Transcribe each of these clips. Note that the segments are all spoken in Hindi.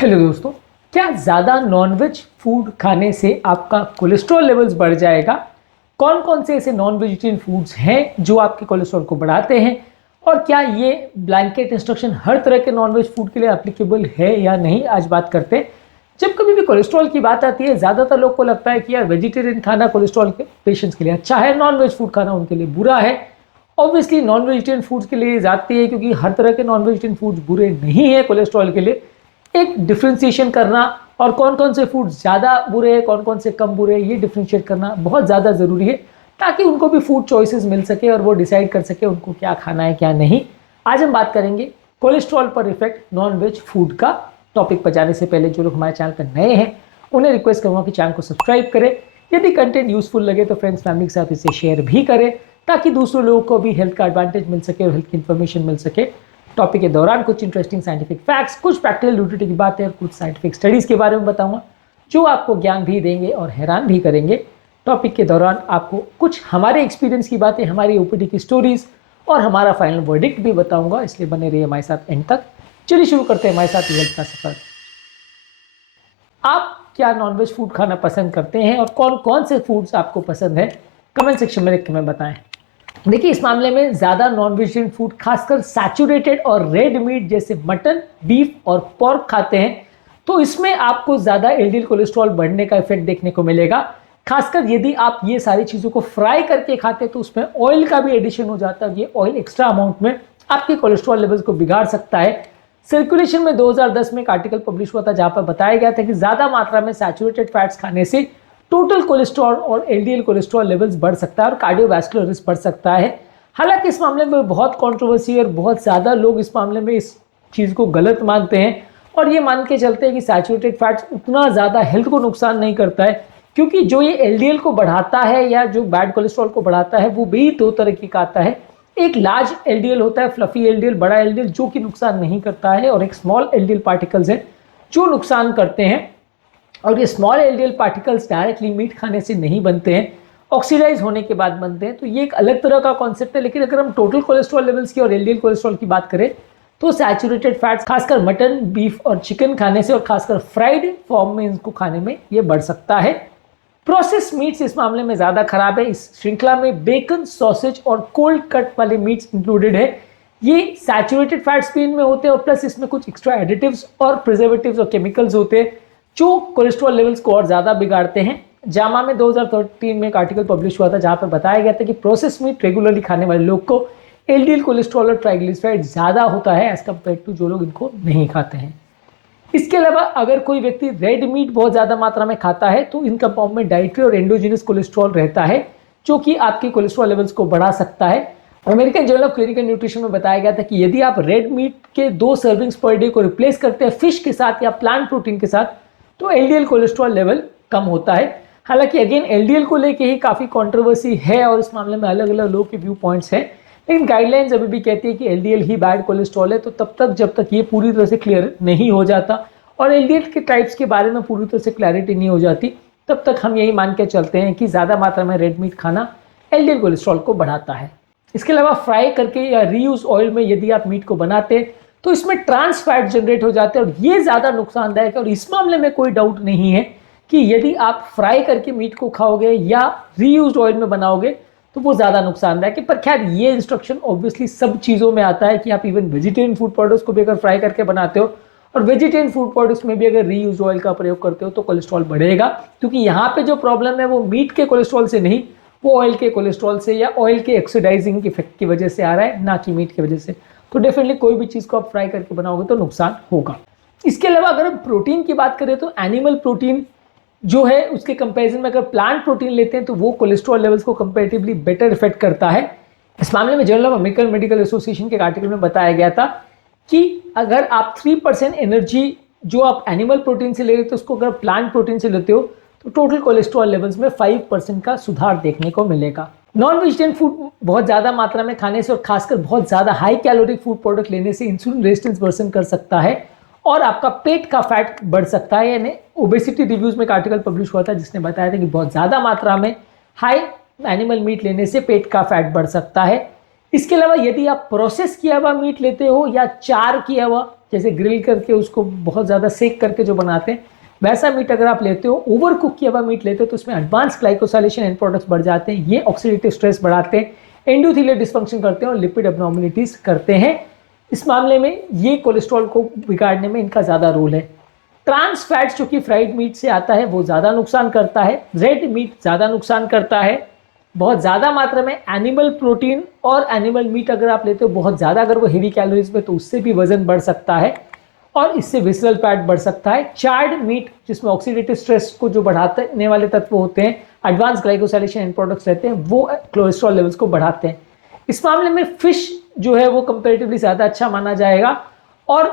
हेलो दोस्तों, क्या ज़्यादा नॉनवेज फूड खाने से आपका कोलेस्ट्रॉल लेवल्स बढ़ जाएगा? कौन कौन से ऐसे नॉन वेजिटेरियन फूड्स हैं जो आपके कोलेस्ट्रॉल को बढ़ाते हैं? और क्या ये ब्लैंकेट इंस्ट्रक्शन हर तरह के नॉनवेज फूड के लिए एप्लीकेबल है या नहीं, आज बात करते हैं। जब कभी भी कोलेस्ट्रॉल की बात आती है, ज़्यादातर लोग को लगता है कि यार वेजिटेरियन खाना कोलेस्ट्रॉल के पेशेंट्स के लिए अच्छा है, नॉन वेज फूड खाना उनके लिए बुरा है। ऑब्वियसली नॉन वेजिटेरियन फूड्स के लिए जाती है, क्योंकि हर तरह के नॉन वेजिटेरियन फूड्स बुरे नहीं है कोलेस्ट्रॉल के लिए। एक डिफ्रेंसिएशन करना और कौन कौन से फूड ज़्यादा बुरे हैं, कौन कौन से कम बुरे हैं, ये डिफ्रेंशिएट करना बहुत ज़्यादा ज़रूरी है, ताकि उनको भी फूड चॉइसेस मिल सके और वो डिसाइड कर सके उनको क्या खाना है क्या नहीं। आज हम बात करेंगे कोलेस्ट्रॉल पर इफेक्ट नॉन वेज फूड का। टॉपिक पर जाने से पहले जो लोग हमारे चैनल पर नए हैं उन्हें रिक्वेस्ट करूँगा कि चैनल को सब्सक्राइब करें। यदि कंटेंट यूजफुल लगे तो फ्रेंड्स फैमिली के साथ इसे शेयर भी करें, ताकि दूसरे लोगों को भी हेल्थ का एडवांटेज मिल सके और हेल्थ की इन्फॉर्मेशन मिल सके। टॉपिक के दौरान कुछ इंटरेस्टिंग साइंटिफिक फैक्ट्स, कुछ प्रैक्टिकल यूटिलिटी की बातें और कुछ साइंटिफिक स्टडीज़ के बारे में बताऊंगा, जो आपको ज्ञान भी देंगे और हैरान भी करेंगे। टॉपिक के दौरान आपको कुछ हमारे एक्सपीरियंस की बातें, हमारी ओपीडी की स्टोरीज और हमारा फाइनल वर्डिक्ट भी बताऊंगा, इसलिए बने रहिए हमारे साथ एंड तक। चलिए शुरू करते हैं हमारे साथ हेल्थ का सफर। आप क्या नॉनवेज फूड खाना पसंद करते हैं और कौन कौन से फूड्स आपको पसंद है, कमेंट सेक्शन में लिख के हमें बताएं। देखिए, इस मामले में ज़्यादा नॉन वेजिटेरियन फूड, खासकर सैचुरेटेड और रेड मीट जैसे मटन, बीफ और पोर्क खाते हैं, तो इसमें आपको ज़्यादा एलडीएल कोलेस्ट्रॉल बढ़ने का इफेक्ट देखने को मिलेगा। खासकर यदि आप ये सारी चीज़ों को फ्राई करके खाते हैं तो उसमें ऑयल का भी एडिशन हो जाता है। ये ऑयल एक्स्ट्रा अमाउंट में आपके कोलेस्ट्रॉल लेवल्स को बिगाड़ सकता है। सर्कुलेशन में 2010 में एक आर्टिकल पब्लिश हुआ था, जहाँ पर बताया गया था कि ज़्यादा मात्रा में सैचुरेटेड फैट्स खाने से टोटल कोलेस्ट्रॉल और एलडीएल कोलेस्ट्रॉल लेवल्स बढ़ सकता है और कार्डियोवैस्कुलर रिस्क बढ़ सकता है। हालांकि इस मामले में बहुत कंट्रोवर्सी है और बहुत ज़्यादा लोग इस मामले में इस चीज़ को गलत मानते हैं और ये मान के चलते हैं कि सैचुरेटेड फैट्स उतना ज़्यादा हेल्थ को नुकसान नहीं करता है, क्योंकि जो ये एलडीएल को बढ़ाता है या जो बैड कोलेस्ट्रॉल को बढ़ाता है वो भी दो तरह की का आता है। एक लार्ज एलडीएल होता है, फ्लफी एलडीएल, बड़ा एलडीएल जो कि नुकसान नहीं करता है, और एक स्मॉल एलडीएल पार्टिकल्स है जो नुकसान करते हैं। और ये small LDL particles directly meat खाने से नहीं बनते हैं, ऑक्सीडाइज होने के बाद बनते हैं। तो ये एक अलग तरह का कॉन्सेप्ट है। लेकिन अगर हम टोटल कोलेस्ट्रॉल लेवल्स की और एलडीएल कोलेस्ट्रॉल की बात करें तो सैचुरेटेड फैट्स खासकर मटन, बीफ और चिकन खाने से और खासकर फ्राइड फॉर्म में इनको खाने में ये बढ़ सकता है। प्रोसेस मीट्स इस मामले में ज़्यादा खराब है। इस श्रृंखला में बेकन, सॉसेज और कोल्ड कट वाले मीट्स इंक्लूडेड है। ये सैचुरेटेड फैट्स भी इनमें होते हैं और प्लस इसमें कुछ एक्स्ट्रा एडिटिव्स और प्रिजर्वेटिव्स और केमिकल्स होते हैं जो कोलेस्ट्रॉल लेवल्स को और ज़्यादा बिगाड़ते हैं। जामा में 2013 में एक आर्टिकल पब्लिश हुआ था, जहाँ पर बताया गया था कि प्रोसेस मीट रेगुलरली खाने वाले लोग को एलडीएल कोलेस्ट्रॉल और ट्राइग्लिसराइड ज़्यादा होता है एज कम्पेयर टू जो लोग इनको नहीं खाते हैं। इसके अलावा अगर कोई व्यक्ति रेड मीट बहुत ज़्यादा मात्रा में खाता है तो इन कंपाउंड में डाइट्री और एंडोजिनस कोलेस्ट्रॉल रहता है, जो कि आपके कोलेस्ट्रॉल लेवल्स को बढ़ा सकता है। American journal of clinical nutrition में बताया गया था कि यदि आप रेड मीट के 2 सर्विंग्स पर डे को रिप्लेस करते हैं फिश के साथ या प्लांट प्रोटीन के साथ, तो एलडीएल कोलेस्ट्रॉल लेवल कम होता है। हालांकि अगेन एलडीएल को लेके ही काफ़ी कंट्रोवर्सी है और इस मामले में अलग अलग लोगों के व्यू पॉइंट्स हैं, लेकिन गाइडलाइंस अभी भी कहती है कि एलडीएल ही बैड कोलेस्ट्रॉल है। तो तब तक जब तक ये पूरी तरह से क्लियर नहीं हो जाता और एलडीएल के टाइप्स के बारे में पूरी तरह से क्लैरिटी नहीं हो जाती, तब तक हम यही मान के चलते हैं कि ज़्यादा मात्रा में रेड मीट खाना एलडीएल कोलेस्ट्रॉल को बढ़ाता है। इसके अलावा फ्राई करके या रीयूज ऑयल में यदि आप मीट को बनाते हैं तो इसमें ट्रांस फैट जनरेट हो जाते हैं और ये ज़्यादा नुकसानदायक है। और इस मामले में कोई डाउट नहीं है कि यदि आप फ्राई करके मीट को खाओगे या रीयूज ऑयल में बनाओगे तो वो ज़्यादा नुकसानदायक है। पर खैर, ये इंस्ट्रक्शन ऑब्वियसली सब चीज़ों में आता है कि आप इवन वेजिटेरियन फूड प्रोडक्ट्स को भी अगर फ्राई करके बनाते हो और वेजिटेरियन फूड प्रोडक्ट्स में भी अगर रीयूज ऑयल का प्रयोग करते हो तो कोलेस्ट्रॉल बढ़ेगा, क्योंकि यहाँ पे जो प्रॉब्लम है वो मीट के कोलेस्ट्रॉल से नहीं, वो ऑयल के कोलेस्ट्रॉल से या ऑयल के ऑक्सीडाइजिंग इफेक्ट की वजह से आ रहा है, ना कि मीट की वजह से। तो डेफिनेटली कोई भी चीज़ को आप फ्राई करके बनाओगे तो नुकसान होगा। इसके अलावा अगर हम प्रोटीन की बात करें तो एनिमल प्रोटीन जो है उसके कंपैरिजन में अगर प्लांट प्रोटीन लेते हैं तो वो कोलेस्ट्रॉल लेवल्स को कंपैरेटिवली बेटर इफेक्ट करता है। इस मामले में journal of American medical association के आर्टिकल में बताया गया था कि अगर आप 3% एनर्जी जो आप एनिमल प्रोटीन से ले रहे थे उसको अगर प्लांट प्रोटीन से लेते हो तो टोटल कोलेस्ट्रॉल लेवल्स में 5% का सुधार देखने को मिलेगा। नॉन वेजिटेरियन फूड बहुत ज़्यादा मात्रा में खाने से और खासकर बहुत ज़्यादा हाई कैलोरिक फूड प्रोडक्ट लेने से इंसुलिन रेजिस्टेंस वर्सन कर सकता है और आपका पेट का फैट बढ़ सकता है। यानी ओबेसिटी रिव्यूज़ में एक आर्टिकल पब्लिश हुआ था जिसने बताया था कि बहुत ज़्यादा मात्रा में हाई एनिमल मीट लेने से पेट का फैट बढ़ सकता है। इसके अलावा यदि आप प्रोसेस किया हुआ मीट लेते हो या चार किया हुआ जैसे ग्रिल करके उसको बहुत ज़्यादा सेक करके जो बनाते हैं, वैसा मीट अगर आप लेते हो, ओवर कुक किया हुआ मीट लेते हो, तो उसमें एडवांस ग्लाइकोसाइलेशन एंड प्रोडक्ट्स बढ़ जाते हैं। ये ऑक्सीडेटिव स्ट्रेस बढ़ाते हैं, एंडोथेलियल डिस्फंक्शन करते हैं और लिपिड एब्नॉर्मलिटीज करते हैं। इस मामले में ये कोलेस्ट्रॉल को बिगाड़ने में इनका ज़्यादा रोल है। ट्रांस फैट्स जो कि फ्राइड मीट से आता है वो ज़्यादा नुकसान करता है। रेड मीट ज़्यादा नुकसान करता है। बहुत ज़्यादा मात्रा में एनिमल प्रोटीन और एनिमल मीट अगर आप लेते हो बहुत ज़्यादा, अगर वो हेवी कैलोरीज में, तो उससे भी वजन बढ़ सकता है और इससे विसरल फैट बढ़ सकता है। चार्ड मीट जिसमें ऑक्सीडेटिव स्ट्रेस को जो बढ़ाने वाले तत्व होते हैं, एडवांस ग्लाइकोसाइलेशन एंड प्रोडक्ट्स रहते हैं, वो कोलेस्ट्रॉल लेवल्स को बढ़ाते हैं। इस मामले में फिश जो है वो कंपेरेटिवली ज़्यादा अच्छा माना जाएगा और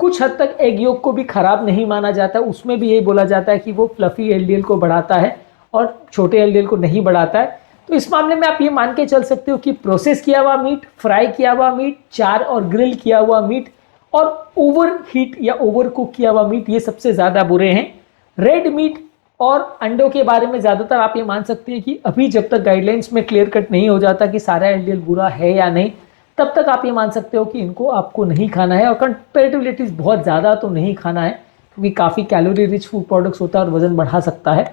कुछ हद तक एग योग को भी खराब नहीं माना जाता। उसमें भी यही बोला जाता है कि वो फ्लफी एलडीएल को बढ़ाता है और छोटे एलडीएल को नहीं बढ़ाता है। तो इस मामले में आप ये मान के चल सकते हो कि प्रोसेस किया हुआ मीट, फ्राई किया हुआ मीट, चार और ग्रिल किया हुआ मीट और ओवर हीट या ओवर कुक किया हुआ मीट, ये सबसे ज़्यादा बुरे हैं। रेड मीट और अंडों के बारे में ज़्यादातर आप ये मान सकते हैं कि अभी जब तक गाइडलाइंस में क्लियर कट नहीं हो जाता कि सारा एलडीएल बुरा है या नहीं, तब तक आप ये मान सकते हो कि इनको आपको नहीं खाना है और कंपेरेटिवली बहुत ज़्यादा तो नहीं खाना है, क्योंकि काफ़ी कैलोरी रिच फूड प्रोडक्ट्स होता है और वजन बढ़ा सकता है।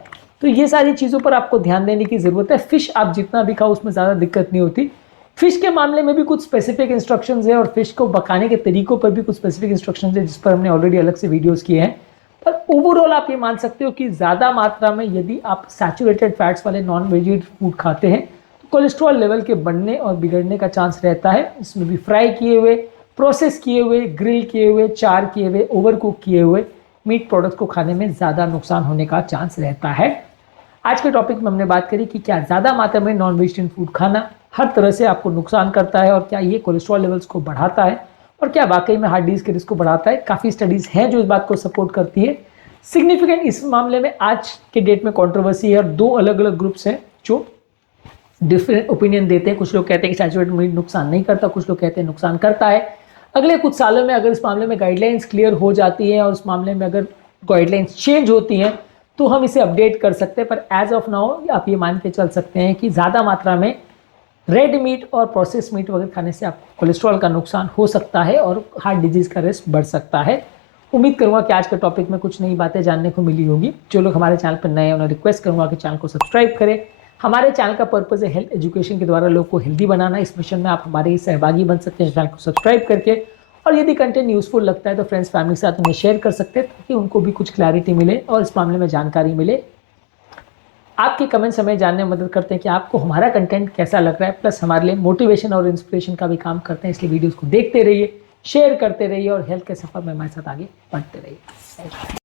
तो ये सारी चीज़ों पर आपको ध्यान देने की ज़रूरत है। फिश आप जितना भी खाओ उसमें ज़्यादा दिक्कत नहीं होती। फिश के मामले में भी कुछ स्पेसिफिक इंस्ट्रक्शंस है और फिश को पकाने के तरीकों पर भी कुछ स्पेसिफिक इंस्ट्रक्शंस है, जिस पर हमने ऑलरेडी अलग से वीडियोस किए हैं। पर ओवरऑल आप ये मान सकते हो कि ज़्यादा मात्रा में यदि आप सैचुरेटेड फैट्स वाले नॉन वेजिटेरियन फूड खाते हैं तो कोलेस्ट्रॉल लेवल के बढ़ने और बिगड़ने का चांस रहता है। इसमें भी फ्राई किए हुए, प्रोसेस किए हुए, ग्रिल किए हुए, चार किए हुए, ओवर कुक किए हुए मीट प्रोडक्ट्स को खाने में ज़्यादा नुकसान होने का चांस रहता है। आज के टॉपिक में हमने बात करी कि क्या ज़्यादा मात्रा में नॉन वेजिटेरियन फूड खाना हर तरह से आपको नुकसान करता है और क्या ये कोलेस्ट्रॉल लेवल्स को बढ़ाता है और क्या वाकई में हार्ट डिजीज के रिस्क को बढ़ाता है। काफ़ी स्टडीज़ हैं जो इस बात को सपोर्ट करती है। सिग्निफिकेंट इस मामले में आज के डेट में कंट्रोवर्सी है और दो अलग अलग ग्रुप्स हैं जो डिफरेंट ओपिनियन देते हैं। कुछ लोग कहते हैं कि सैचुरेटेड मीट नुकसान नहीं करता, कुछ लोग कहते हैं नुकसान करता है। अगले कुछ सालों में अगर इस मामले में गाइडलाइंस क्लियर हो जाती है और इस मामले में अगर गाइडलाइंस चेंज होती हैं तो हम इसे अपडेट कर सकते हैं। पर एज ऑफ नाउ आप ये मान के चल सकते हैं कि ज़्यादा मात्रा में रेड मीट और प्रोसेस मीट वगैरह खाने से आपको कोलेस्ट्रॉल का नुकसान हो सकता है और हार्ट डिजीज़ का रिस्क बढ़ सकता है। उम्मीद करूंगा कि आज के टॉपिक में कुछ नई बातें जानने को मिली होगी। जो लोग हमारे चैनल पर नए हैं उन्हें रिक्वेस्ट करूंगा कि चैनल को सब्सक्राइब करें। हमारे चैनल का पर्पज़ है हेल्थ एजुकेशन के द्वारा लोग को हेल्दी बनाना। इस मिशन में आप हमारे सहभागी बन सकते हैं चैनल को सब्सक्राइब करके, और यदि कंटेंट यूजफुल लगता है तो फ्रेंड्स फैमिली के साथ उन्हें शेयर कर सकते हैं ताकि उनको भी कुछ क्लैरिटी मिले और इस मामले में जानकारी मिले। आपके कमेंट्स हमें जानने में मदद करते हैं कि आपको हमारा कंटेंट कैसा लग रहा है, प्लस हमारे लिए मोटिवेशन और इंस्पिरेशन का भी काम करते हैं। इसलिए वीडियोस को देखते रहिए, शेयर करते रहिए और हेल्थ के सफर में हमारे साथ आगे बढ़ते रहिए।